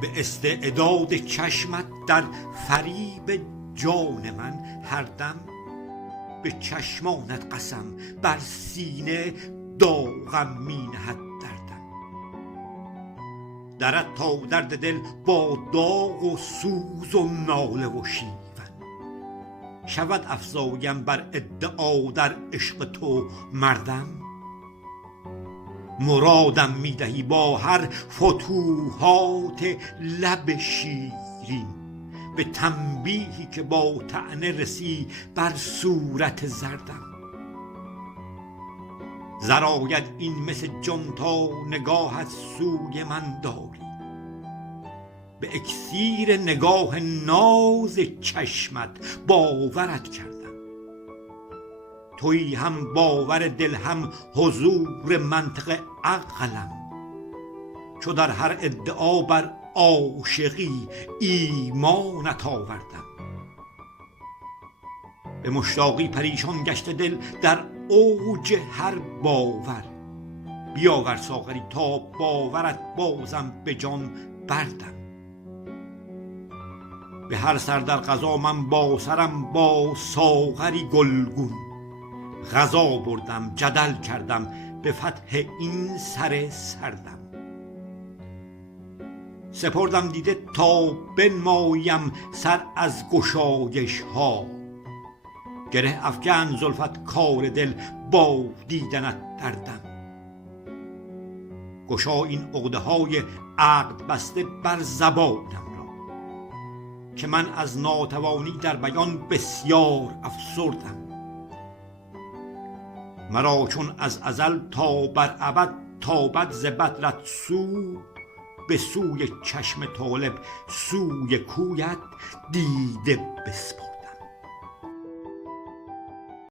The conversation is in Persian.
به استعداد چشمت در فریب جان من، هر دم به چشمانت قسم بر سینه داغم می نهد دردم. درد تا درد دل با داغ و سوز و ناله و شیون، شود افزایم بر ادعا در عشق تو مردم. مرادم می دهی با هر فتوحات لب شیرین، به تنبیهی که با طعنه رسی بر صورت زردم. زر آید این مس جان تا نگاهت سوی من داری، به اکسیر نگاه ناز چشمت باورت کردم. تویی هم باور دل هم حضور منطق عقلم، چو در هر ادعا بر عاشقی ایمانت آوردم. به مشتاقی پریشان گشت دل در اوج هر باور، بیاور ساغری تا باورت بازم به جان بردم. به هر سر در غذا من با سرم با ساغری گلگون، غذا بردم جدل کردم به فتح این سر سردم. سپردم دیده تا بنمایم سر از گشایش ها، گره افکن زلفت کار دل با دیدنت دردم. گشا این عقده های عقد بسته بر زبانم را، که من از ناتوانی در بیان بسیار افسردم. مرا چون از ازل تا بر ابد تابد ز بدرت سو، به سوی چشم طالب سوی کویت دیده بسپارم.